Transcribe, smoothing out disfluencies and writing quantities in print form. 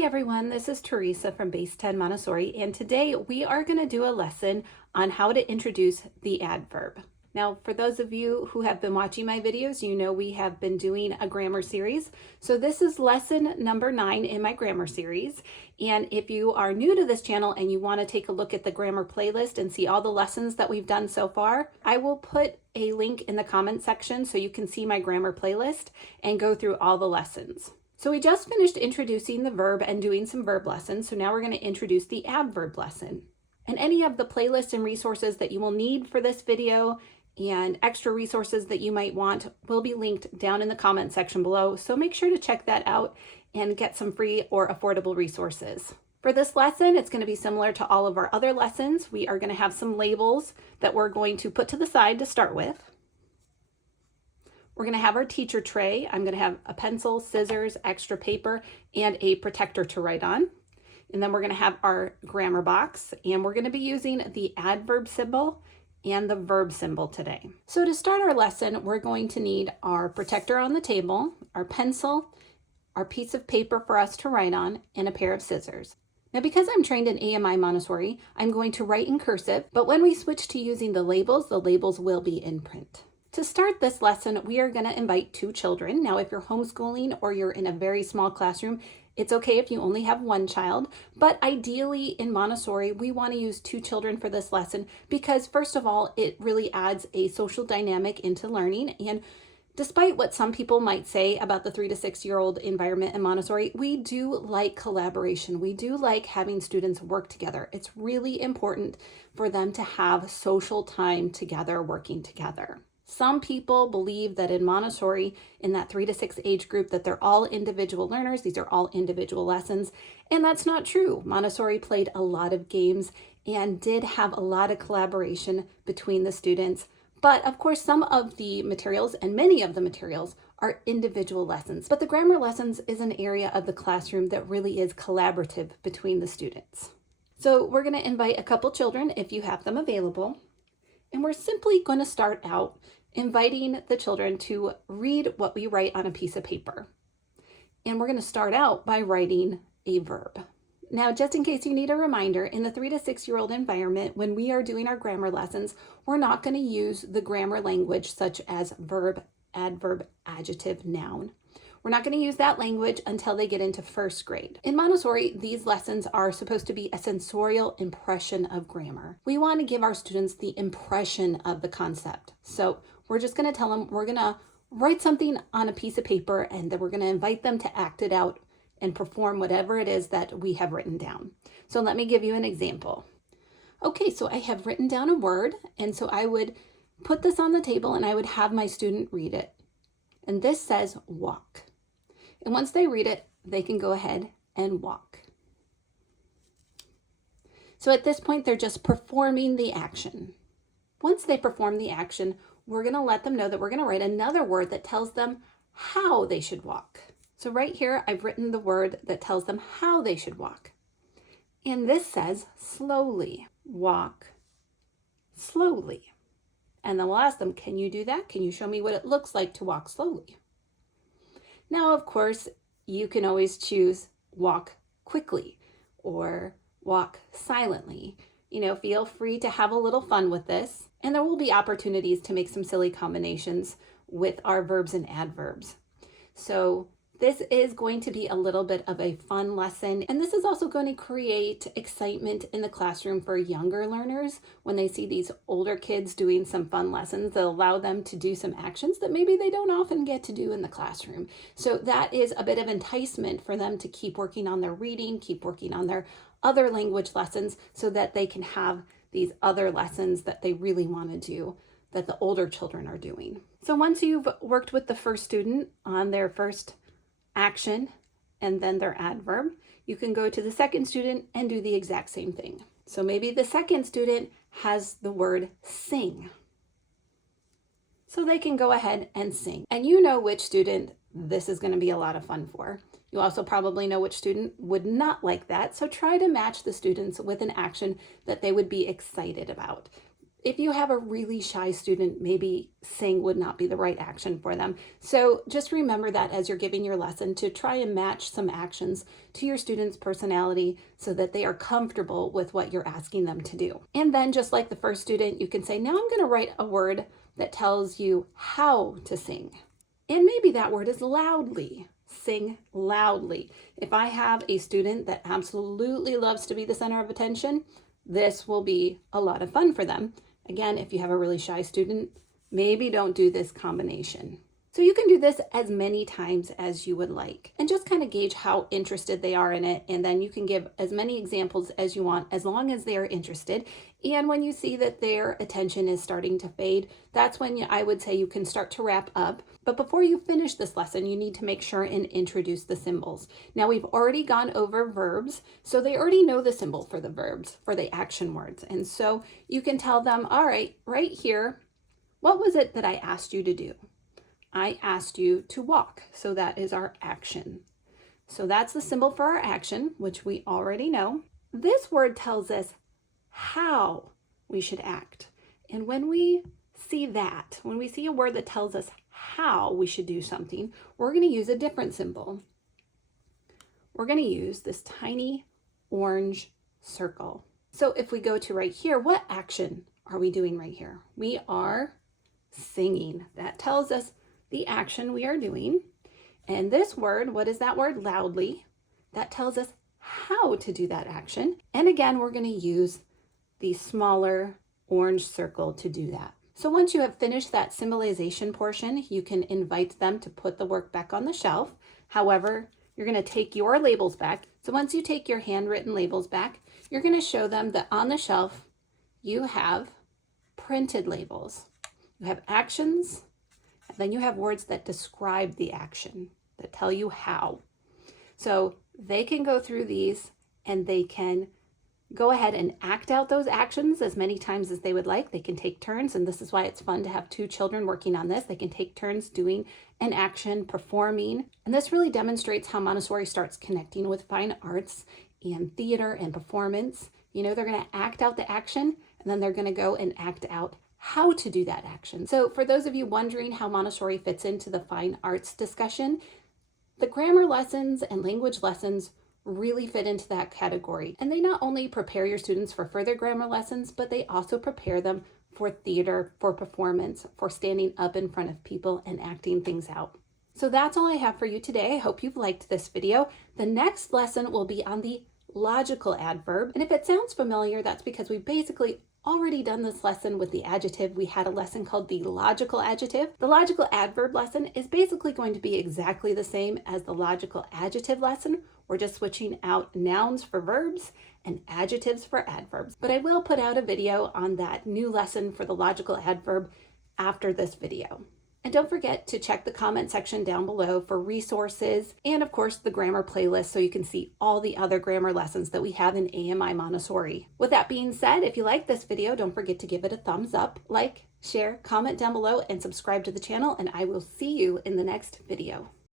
Hey everyone, this is Teresa from Base 10 Montessori, and today we are going to do a lesson on how to introduce the adverb. Now, for those of you who have been watching my videos, you know we have been doing a grammar series. So this is lesson number 9 in my grammar series. And if you are new to this channel and you want to take a look at the grammar playlist and see all the lessons that we've done so far, I will put a link in the comment section so you can see my grammar playlist and go through all the lessons. So we just finished introducing the verb and doing some verb lessons. So now we're going to introduce the adverb lesson. And any of the playlists and resources that you will need for this video and extra resources that you might want will be linked down in the comment section below. So make sure to check that out and get some free or affordable resources. For this lesson, it's going to be similar to all of our other lessons. We are going to have some labels that we're going to put to the side to start with. We're going to have our teacher tray. I'm going to have a pencil, scissors, extra paper, and a protector to write on. And then we're going to have our grammar box, and we're going to be using the adverb symbol and the verb symbol today. So to start our lesson, we're going to need our protector on the table, our pencil, our piece of paper for us to write on, and a pair of scissors. Now, because I'm trained in AMI Montessori, I'm going to write in cursive, but when we switch to using the labels will be in print. To start this lesson, we are going to invite 2 children. Now, if you're homeschooling or you're in a very small classroom, it's okay if you only have 1 child, but ideally in Montessori, we want to use 2 children for this lesson because first of all, it really adds a social dynamic into learning. And despite what some people might say about the 3 to 6-year-old environment in Montessori, we do like collaboration. We do like having students work together. It's really important for them to have social time together, working together. Some people believe that in Montessori, in that 3 to 6 age group, that they're all individual learners. These are all individual lessons. And that's not true. Montessori played a lot of games and did have a lot of collaboration between the students. But of course, some of the materials and many of the materials are individual lessons. But the grammar lessons is an area of the classroom that really is collaborative between the students. So we're going to invite a couple children if you have them available. And we're simply going to start out inviting the children to read what we write on a piece of paper. And we're going to start out by writing a verb. Now, just in case you need a reminder, in the 3 to 6-year-old environment, when we are doing our grammar lessons, we're not going to use the grammar language such as verb, adverb, adjective, noun. We're not going to use that language until they get into 1st grade. In Montessori, these lessons are supposed to be a sensorial impression of grammar. We want to give our students the impression of the concept. So we're just going to tell them we're going to write something on a piece of paper and then we're going to invite them to act it out and perform whatever it is that we have written down. So let me give you an example. Okay, so I have written down a word, and so I would put this on the table and I would have my student read it. And this says walk. And once they read it, they can go ahead and walk. So at this point, they're just performing the action. Once they perform the action, we're going to let them know that we're going to write another word that tells them how they should walk. So right here, I've written the word that tells them how they should walk. And this says slowly, walk slowly. And then we'll ask them, can you do that? Can you show me what it looks like to walk slowly? Now, of course, you can always choose walk quickly or walk silently. Feel free to have a little fun with this. And there will be opportunities to make some silly combinations with our verbs and adverbs. So this is going to be a little bit of a fun lesson. And this is also going to create excitement in the classroom for younger learners when they see these older kids doing some fun lessons that allow them to do some actions that maybe they don't often get to do in the classroom. So that is a bit of enticement for them to keep working on their reading, keep working on their other language lessons so that they can have these other lessons that they really want to do that the older children are doing. So once you've worked with the first student on their first action and then their adverb, you can go to the second student and do the exact same thing. So maybe the second student has the word sing. So they can go ahead and sing. And you know which student this is going to be a lot of fun for. You also probably know which student would not like that. So try to match the students with an action that they would be excited about. If you have a really shy student, maybe sing would not be the right action for them. So just remember that as you're giving your lesson, to try and match some actions to your student's personality so that they are comfortable with what you're asking them to do. And then just like the first student, you can say, now I'm going to write a word that tells you how to sing. And maybe that word is loudly. Sing loudly. If I have a student that absolutely loves to be the center of attention, this will be a lot of fun for them. Again, if you have a really shy student, maybe don't do this combination. So you can do this as many times as you would like and just kind of gauge how interested they are in it. And then you can give as many examples as you want as long as they are interested. And when you see that their attention is starting to fade, that's when I would say you can start to wrap up. But before you finish this lesson, you need to make sure and introduce the symbols. Now we've already gone over verbs, so they already know the symbol for the verbs, for the action words. And so you can tell them, all right, right here, what was it that I asked you to do? I asked you to walk, so that is our action. So that's the symbol for our action, which we already know. This word tells us how we should act. And when we see that, when we see a word that tells us how we should do something, we're going to use a different symbol. We're going to use this tiny orange circle. So if we go to right here, what action are we doing right here? We are singing. That tells us the action we are doing. And this word, what is that word? Loudly. That tells us how to do that action. And again, we're going to use the smaller orange circle to do that. So once you have finished that symbolization portion, you can invite them to put the work back on the shelf. However, you're going to take your labels back. So once you take your handwritten labels back, you're going to show them that on the shelf, you have printed labels. You have actions, and then you have words that describe the action, that tell you how. So they can go through these and they can go ahead and act out those actions as many times as they would like. They can take turns, and this is why it's fun to have two children working on this. They can take turns doing an action, performing. And this really demonstrates how Montessori starts connecting with fine arts and theater and performance. You know, they're going to act out the action, and then they're going to go and act out how to do that action. So for those of you wondering how Montessori fits into the fine arts discussion, the grammar lessons and language lessons really fit into that category. And they not only prepare your students for further grammar lessons, but they also prepare them for theater, for performance, for standing up in front of people and acting things out. So that's all I have for you today. I hope you've liked this video. The next lesson will be on the logical adverb. And if it sounds familiar, that's because we basically already done this lesson with the adjective. We had a lesson called the logical adjective. The logical adverb lesson is basically going to be exactly the same as the logical adjective lesson. We're just switching out nouns for verbs and adjectives for adverbs. But I will put out a video on that new lesson for the logical adverb after this video. And don't forget to check the comment section down below for resources and of course the grammar playlist so you can see all the other grammar lessons that we have in AMI Montessori. With that being said, if you like this video, don't forget to give it a thumbs up, like, share, comment down below, and subscribe to the channel, and I will see you in the next video.